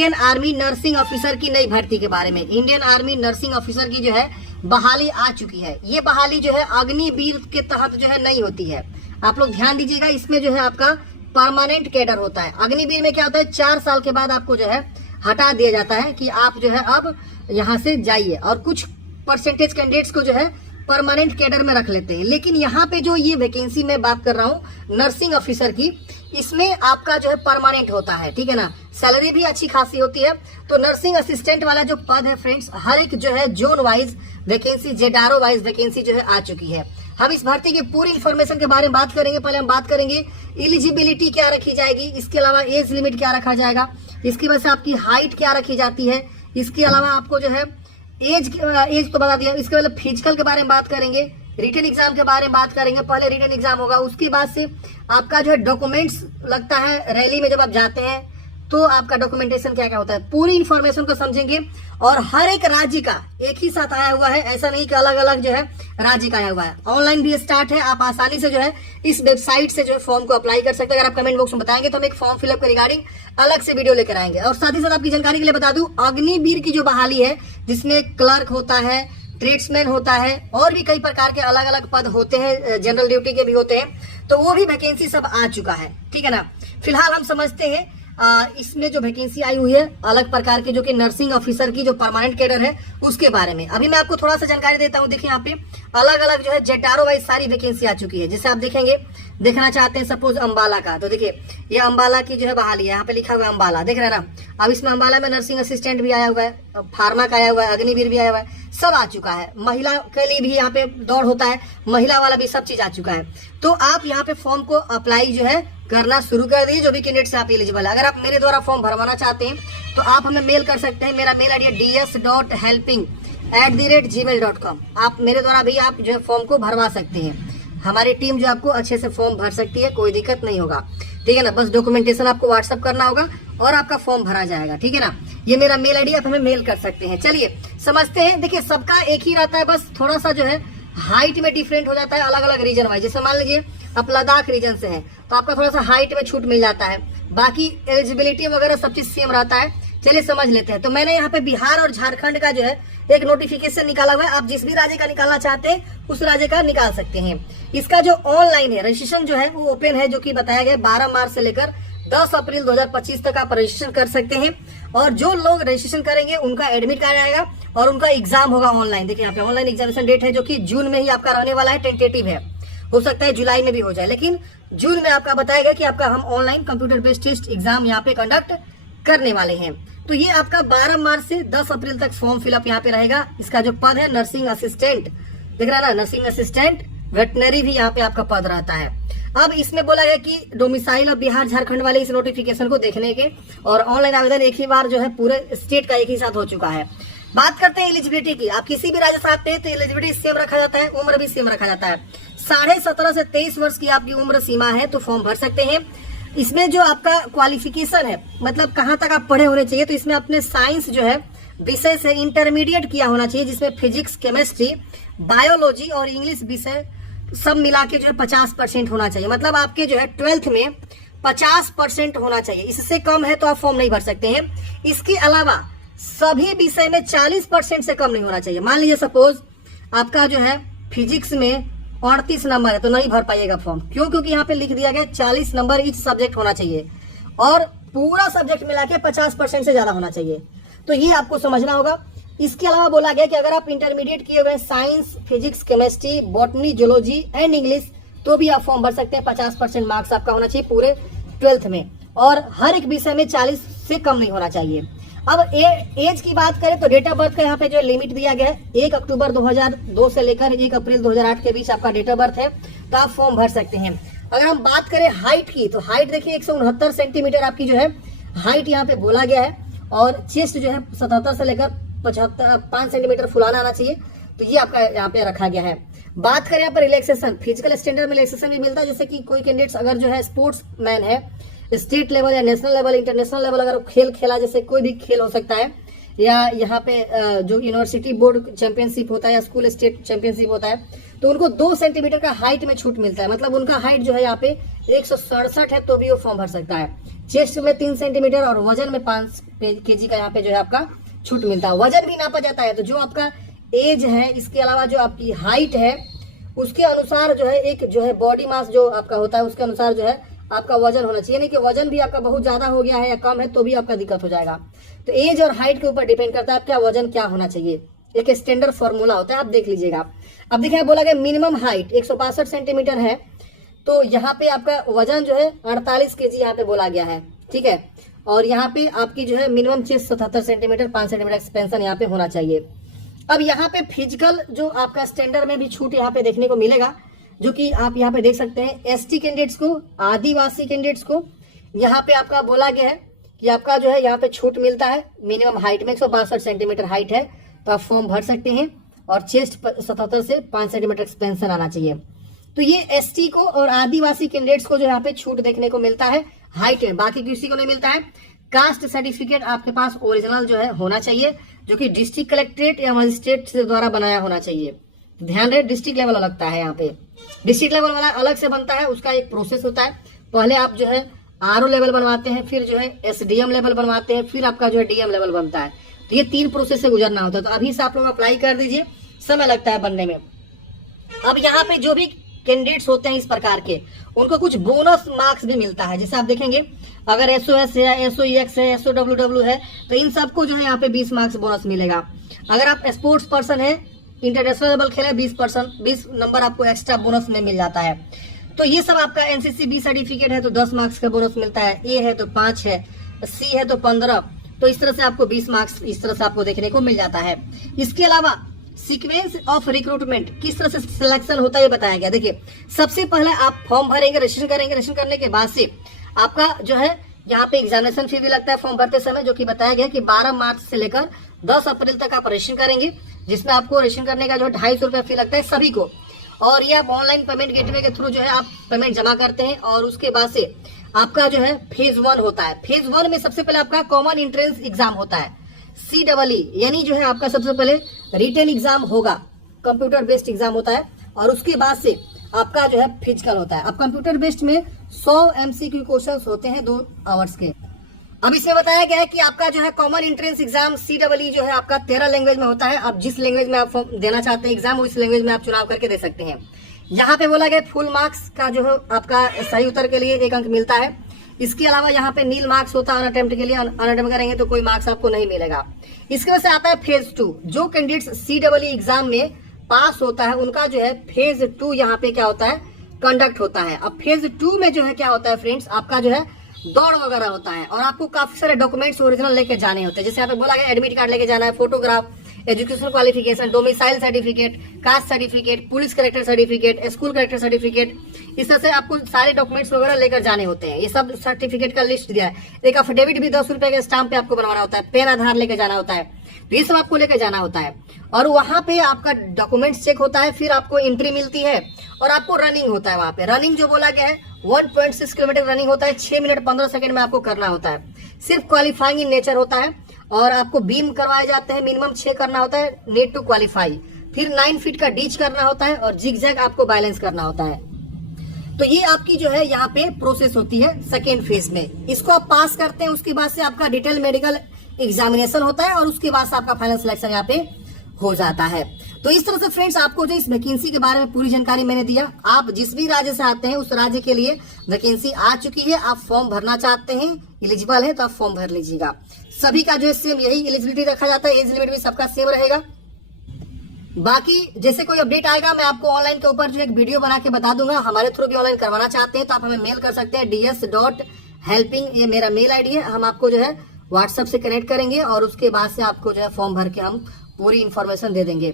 Indian army nursing officer की नई भर्ती के बारे में। इंडियन आर्मी नर्सिंग ऑफिसर की जो है बहाली आ चुकी है। ये बहाली जो है अग्निवीर के तहत जो है नहीं होती है। आप लोग ध्यान दीजिएगा, इसमें जो है आपका परमानेंट कैडर होता है। अग्निवीर में क्या होता है, 4 साल के बाद आपको जो है हटा दिया जाता है कि आप जो है अब यहाँ से जाइए, और कुछ परसेंटेज कैंडिडेट्स को जो है परमानेंट कैडर में रख लेते हैं। लेकिन यहाँ पे जो ये वैकेंसी मैं बात कर रहा हूँ नर्सिंग ऑफिसर की, इसमें आपका जो है परमानेंट होता है, ठीक है ना। सैलरी भी अच्छी खासी होती है। तो नर्सिंग असिस्टेंट वाला जो पद है फ्रेंड्स, हर एक जो है जोन वाइज वैकेंसी, जेडारो वाइज वैकेंसी जो है आ चुकी है। हम इस भर्ती की पूरी इन्फॉर्मेशन के बारे में बात करेंगे। पहले हम बात करेंगे एलिजिबिलिटी क्या रखी जाएगी, इसके अलावा एज लिमिट क्या रखा जाएगा, इसकी वजह से आपकी हाइट क्या रखी जाती है, इसके अलावा आपको जो है एज तो बता दिया। इसके बाद फिजिकल के बारे में बात करेंगे, रिटन एग्जाम के बारे में बात करेंगे। पहले रिटन एग्जाम होगा, उसके बाद से आपका जो है डॉक्यूमेंट्स लगता है रैली में जब आप जाते हैं तो आपका डॉक्यूमेंटेशन क्या क्या होता है, पूरी इन्फॉर्मेशन को समझेंगे। और हर एक राज्य का एक ही साथ आया हुआ है, ऐसा नहीं कि अलग अलग जो है राज्य का आया हुआ है। ऑनलाइन भी स्टार्ट है, आप आसानी से जो है इस वेबसाइट से जो है फॉर्म को अप्लाई कर सकते हैं। अगर आप कमेंट बॉक्स में बताएंगे तो हम एक फॉर्म फिलअप के रिगार्डिंग अलग से वीडियो लेकर आएंगे। और साथ ही साथ आपकी जानकारी के लिए बता दूं, अग्निवीर की जो बहाली है जिसमें क्लर्क होता है, ट्रेड्समैन होता है, और भी कई प्रकार के अलग अलग पद होते हैं, जनरल ड्यूटी के भी होते हैं, तो वो भी वैकेंसी सब आ चुका है, ठीक है ना। फिलहाल हम समझते हैं इसमें जो वैकेंसी आई हुई है अलग प्रकार के, जो कि नर्सिंग ऑफिसर की जो परमानेंट कैडर है उसके बारे में। अभी मैं आपको थोड़ा सा जानकारी देता हूं। देखिए यहाँ पे अलग अलग जो है जेटारो वाइज सारी वैकेंसी आ चुकी है। जैसे आप देखेंगे, देखना चाहते हैं सपोज अंबाला का, तो देखिए ये अंबाला की जो है बहाली है, यहाँ पे लिखा हुआ है अंबाला, देख रहे हैं ना। अब इसमें अंबाला में नर्सिंग असिस्टेंट भी आया हुआ है, फार्मा का आया हुआ है, अग्निवीर भी आया हुआ है, सब आ चुका है। महिला के लिए भी यहाँ पे दौड़ होता है, महिला वाला भी सब चीज आ चुका है। तो आप यहाँ पे फॉर्म को अप्लाई जो है करना शुरू कर दीजिए, जो भी कैंडिडेट से आप एलिजिबल है। अगर आप मेरे द्वारा फॉर्म भरवाना चाहते हैं तो आप हमें मेल कर सकते हैं। मेरा मेल आईडी है ds.helping@gmail.com। आप मेरे द्वारा भी आप जो है फॉर्म को भरवा सकते हैं। हमारी टीम जो आपको अच्छे से फॉर्म भर सकती है, कोई दिक्कत नहीं होगा, ठीक है ना। बस डॉक्यूमेंटेशन आपको व्हाट्सअप करना होगा और आपका फॉर्म भरा जाएगा, ठीक है ना। ये मेरा मेल आईडी, आप हमें मेल कर सकते हैं। चलिए समझते हैं। देखिए सबका एक ही रहता है, बस थोड़ा सा जो है हाइट में डिफरेंट हो जाता है अलग अलग रीजन वाइज। जैसे मान लीजिए आप लद्दाख रीजन से हैं तो आपका थोड़ा सा हाइट में छूट मिल जाता है, बाकी एलिजिबिलिटी वगैरह सब चीज सेम रहता है। चलिए समझ लेते हैं। तो मैंने यहाँ पे बिहार और झारखंड का जो है एक नोटिफिकेशन निकाला हुआ है। आप जिस भी राज्य का निकालना चाहते हैं उस राज्य का निकाल सकते हैं। इसका जो ऑनलाइन है रजिस्ट्रेशन जो है वो ओपन है, जो कि बताया गया 12 मार्च से लेकर 10 अप्रैल 2025 तक आप रजिस्ट्रेशन कर सकते हैं। और जो लोग रजिस्ट्रेशन करेंगे उनका एडमिट कार्ड आएगा और उनका एग्जाम होगा ऑनलाइन। देखिए यहाँ पे ऑनलाइन एग्जामिनेशन डेट है जो कि जून में ही आपका रहने वाला है, टेंटेटिव है, हो सकता है जुलाई में भी हो जाए, लेकिन जून में आपका बताया गया कि आपका हम online computer based test exam यहाँ पे कंडक्ट करने वाले हैं। तो ये आपका 12 मार्च से 10 अप्रैल तक फॉर्म फिलअप यहाँ पे रहेगा। इसका जो पद है नर्सिंग असिस्टेंट, देख रहा है ना, नर्सिंग असिस्टेंट, वेटनरी भी यहाँ पे आपका पद रहता है। अब इसमें बोला गया कि डोमिसाइल ऑफ बिहार झारखंड वाले इस नोटिफिकेशन को देखने के और ऑनलाइन आवेदन एक ही बार जो है पूरे स्टेट का एक ही साथ हो चुका है। बात करते हैं एलिजिबिलिटी की। आप किसी भी राज्य से आते हैं तो एलिजिबिलिटी सेम रखा जाता है, उम्र भी सेम रखा जाता है। 17.5 से 23 वर्ष की आपकी उम्र सीमा है तो फॉर्म भर सकते हैं। इसमें जो आपका क्वालिफिकेशन है, मतलब कहाँ तक आप पढ़े होने चाहिए, तो इसमें अपने साइंस जो है विषय से इंटरमीडिएट किया होना चाहिए, जिसमें फिजिक्स, केमिस्ट्री, बायोलॉजी और इंग्लिश विषय सब मिला के जो है 50% होना चाहिए। मतलब आपके जो है 12th में 50% होना चाहिए। इससे कम है तो आप फॉर्म नहीं भर सकते हैं। इसके अलावा सभी विषय में 40% से कम नहीं होना चाहिए। मान लीजिए सपोज आपका जो है फिजिक्स में 38 नंबर है तो नहीं भर पाइएगा फॉर्म। क्यों? क्योंकि यहाँ पे लिख दिया गया 40 नंबर ईच सब्जेक्ट होना चाहिए और पूरा सब्जेक्ट मिला के 50% से ज्यादा होना चाहिए। तो ये आपको समझना होगा। इसके अलावा बोला गया कि अगर आप इंटरमीडिएट किए हुए science, physics, chemistry, botany, zoology and English तो भी आप फॉर्म भर सकते हैं। 50% मार्क्स आपका होना चाहिए पूरे 12th में और हर एक विषय में 40 से कम नहीं होना चाहिए। अब एज की बात करें तो डेट ऑफ बर्थ का यहाँ पे जो लिमिट दिया गया है 1 अक्टूबर 2002 से लेकर 1 अप्रैल 2008 के बीच आपका डेट ऑफ बर्थ है तो आप फॉर्म भर सकते हैं। अगर हम बात करें हाइट की तो हाइट देखिए 169 सेंटीमीटर आपकी जो है हाइट यहाँ पे बोला गया है और चेस्ट जो है 77 से लेकर 5 सेंटीमीटर फुलाना आना चाहिए। तो ये आपका यहाँ पे रखा गया है। बात करें यहाँ पर रिलैक्सेशन, फिजिकल स्टैंडर्ड में रिलैक्सेशन भी मिलता है। जैसे कि कोई कैंडिडेट्स अगर जो है स्पोर्ट्स मैन है, स्टेट लेवल या नेशनल लेवल, इंटरनेशनल लेवल अगर खेल खेला, जैसे कोई भी खेल हो सकता है, या यहाँ पे जो यूनिवर्सिटी बोर्ड चैंपियनशिप होता है या स्कूल स्टेट चैंपियनशिप होता है, तो उनको 2 सेंटीमीटर का हाइट में छूट मिलता है। मतलब उनका हाइट जो है यहाँ पे 167 है तो भी वो फॉर्म भर सकता है। चेस्ट में 3 सेंटीमीटर और वजन में 5 kg का यहाँ पे जो है आपका छूट मिलता है। वजन भी नापा जाता है, तो जो आपका एज है, इसके अलावा जो आपकी हाइट है, उसके अनुसार जो है एक जो है बॉडी मास जो आपका होता है, उसके अनुसार जो है आपका वजन होना चाहिए। नहीं कि वजन भी आपका बहुत ज्यादा हो गया है या कम है तो भी आपका दिक्कत हो जाएगा। तो एज और हाइट के ऊपर डिपेंड करता है आपका वजन क्या होना चाहिए। एक स्टैंडर्ड फॉर्मूला होता है, आप देख लीजिएगा। अब देखिए बोला गया मिनिमम हाइट 162 सेंटीमीटर है, तो यहाँ पे आपका वजन जो है 48 kg यहाँ पे बोला गया है, ठीक है। और यहाँ पे आपकी जो है minimum chest 77 centimetre, 5 centimetre expansion यहाँ पे होना चाहिए। अब यहाँ पे फिजिकल जो आपका स्टैंडर्ड में भी छूट यहाँ पे देखने को मिलेगा, जो कि आप यहाँ पे देख सकते हैं। एसटी कैंडिडेट्स को, आदिवासी कैंडिडेट्स को यहाँ पे आपका बोला गया है कि आपका जो है यहाँ पे छूट मिलता है। मिनिमम हाइट में 162 सेंटीमीटर हाइट है तो आप फॉर्म भर सकते हैं, और चेस्ट 77 से 5 सेंटीमीटर एक्सपेंशन आना चाहिए। तो ये एसटी को और आदिवासी कैंडिडेट्स को जो यहाँ पे छूट देखने को मिलता है हाइट में, बाकी किसी को नहीं मिलता है। कास्ट सर्टिफिकेट आपके पास ओरिजिनल जो है होना चाहिए, जो कि डिस्ट्रिक्ट कलेक्ट्रेट या मजिस्ट्रेट से द्वारा बनाया होना चाहिए। ध्यान रहे, डिस्ट्रिक्ट लेवल लगता है यहाँ पे। डिस्ट्रिक्ट लेवल वाला अलग से बनता है, उसका एक प्रोसेस होता है। पहले आप जो है आरओ लेवल बनवाते हैं, फिर जो है एसडीएम लेवल बनवाते हैं, फिर आपका जो है डीएम लेवल बनता है। तो ये 3 प्रोसेस से गुजरना होता है। तो अभी से आप लोग अप्लाई कर दीजिए, समय लगता है बनने में। अब यहाँ पे जो भी कैंडिडेट्स होते हैं इस प्रकार के, उनको कुछ बोनस मार्क्स भी मिलता है। जैसे आप देखेंगे अगर एसओएस है, एसओईएक्स है, एसओडब्ल्यूडब्ल्यू है, तो इन सबको जो है यहाँ पे 20 मार्क्स बोनस मिलेगा। अगर आप स्पोर्ट्स पर्सन है, इंटरनेशनल लेवल खेले, 20 नंबर आपको एक्स्ट्रा बोनस में मिल जाता है। तो ये सब आपका एनसीसी बी सर्टिफिकेट है तो 10 मार्क्स का बोनस मिलता है, ए है तो 5 है, सी है तो 15। तो इस तरह से आपको 20 मार्क्स इस तरह से आपको देखने को मिल जाता है। इसके अलावा सीक्वेंस ऑफ रिक्रूटमेंट किस तरह से सिलेक्शन होता है ये बताया गया। देखिए सबसे पहले आप फॉर्म भरेंगे, रजिस्ट्रेशन करेंगे। रजिस्ट्रेशन करने के बाद से आपका जो है यहाँ पे एग्जामिनेशन फी भी लगता है फॉर्म भरते समय, जो कि बताया गया कि 12 मार्च से लेकर 10 अप्रैल तक आप रजिस्ट्रेशन करेंगे, जिसमें आपको रजिस्ट्रेशन करने का जो 250 रुपया फी लगता है सभी को। और ये आप ऑनलाइन पेमेंट गेटवे के थ्रू जो है आप पेमेंट जमा करते हैं, और उसके बाद से आपका जो है फेज 1 होता है। फेज 1 में सबसे पहले आपका कॉमन एंट्रेंस एग्जाम होता है, CEE, यानी जो है आपका सबसे पहले रिटन एग्जाम होगा, कंप्यूटर बेस्ड एग्जाम होता है। और उसके बाद से आपका जो है फिजिकल होता है। अब कंप्यूटर बेस्ड में 100 MCQ क्वेश्चंस होते हैं 2 आवर्स के। अब इसमें बताया गया है कि आपका जो है कॉमन एंट्रेंस एग्जाम CEE जो है आपका 13 लैंग्वेज में होता है। अब जिस लैंग्वेज में आप देना चाहते हैं एग्जाम, उस लैंग्वेज में आप चुनाव करके दे सकते हैं। यहाँ पे बोला गया फुल मार्क्स का जो है आपका सही उत्तर के लिए 1 अंक मिलता है। इसके अलावा यहाँ पे नील मार्क्स होता है अनअटेम्प्ट के लिए, अनअटेम्प्ट करेंगे तो कोई मार्क्स आपको नहीं मिलेगा। इसके वजह से आता है फेज 2। जो कैंडिडेट्स CEE एग्जाम में पास होता है उनका जो है फेज 2 यहाँ पे क्या होता है, कंडक्ट होता है। अब फेज 2 में जो है क्या होता है फ्रेंड्स, आपका जो है दौड़ वगैरह होता है, और आपको काफी सारे डॉक्यूमेंट्स ओरिजिनल लेके जाने होते हैं। जैसे यहाँ पे बोला गया एडमिट कार्ड लेके जाना है, photograph, education qualification, domicile certificate, caste certificate, police character certificate, school character certificate, इस तरह से आपको सारे डॉक्यूमेंट्स वगैरह लेकर जाने होते हैं। ये सब सर्टिफिकेट का लिस्ट दिया है। एक अफिडेविट भी 10 रुपए के स्टाम्प पे आपको बनवाना होता है, पेन आधार लेके जाना होता है, ये सब आपको लेकर जाना होता है। और वहां पे आपका डॉक्यूमेंट्स चेक होता है, फिर आपको एंट्री मिलती है, और आपको रनिंग होता है। वहां पे रनिंग जो बोला गया है 1.6 किलोमीटर रनिंग होता है, 6 मिनट 15 सेकंड में आपको करना होता है। सिर्फ क्वालिफाइंग इन नेचर होता है, और आपको बीम करवाए जाते हैं, मिनिमम 6 करना होता है, नीड टू क्वालिफाई। फिर 9 फीट का डीच करना होता है, और जिगजैग आपको बैलेंस करना होता है। तो ये आपकी जो है यहाँ पे प्रोसेस होती है सेकेंड फेज में। इसको आप पास करते हैं, उसके बाद से आपका डिटेल मेडिकल एग्जामिनेशन होता है, और उसके बाद से आपका फाइनल सिलेक्शन यहाँ पे हो जाता है। तो इस तरह से फ्रेंड्स आपको जो इस वैकेंसी के बारे में पूरी जानकारी मैंने दिया। आप जिस भी राज्य से आते हैं उस राज्य के लिए वैकेंसी आ चुकी है, आप फॉर्म भरना चाहते हैं, एलिजिबल है तो आप फॉर्म भर लीजिएगा। सभी का जो है सेम यही एलिजिबिलिटी रखा जाता है, एज लिमिट भी सबका सेम रहेगा। बाकी जैसे कोई अपडेट आएगा मैं आपको ऑनलाइन के ऊपर जो एक वीडियो बना के बता दूंगा। हमारे थ्रू भी ऑनलाइन करवाना चाहते हैं तो आप हमें मेल कर सकते हैं, ds.helping, ये मेरा मेल आईडी है। हम आपको जो है व्हाट्सएप से कनेक्ट करेंगे, और उसके बाद से आपको जो है फॉर्म भर के हम पूरी इन्फॉर्मेशन दे देंगे।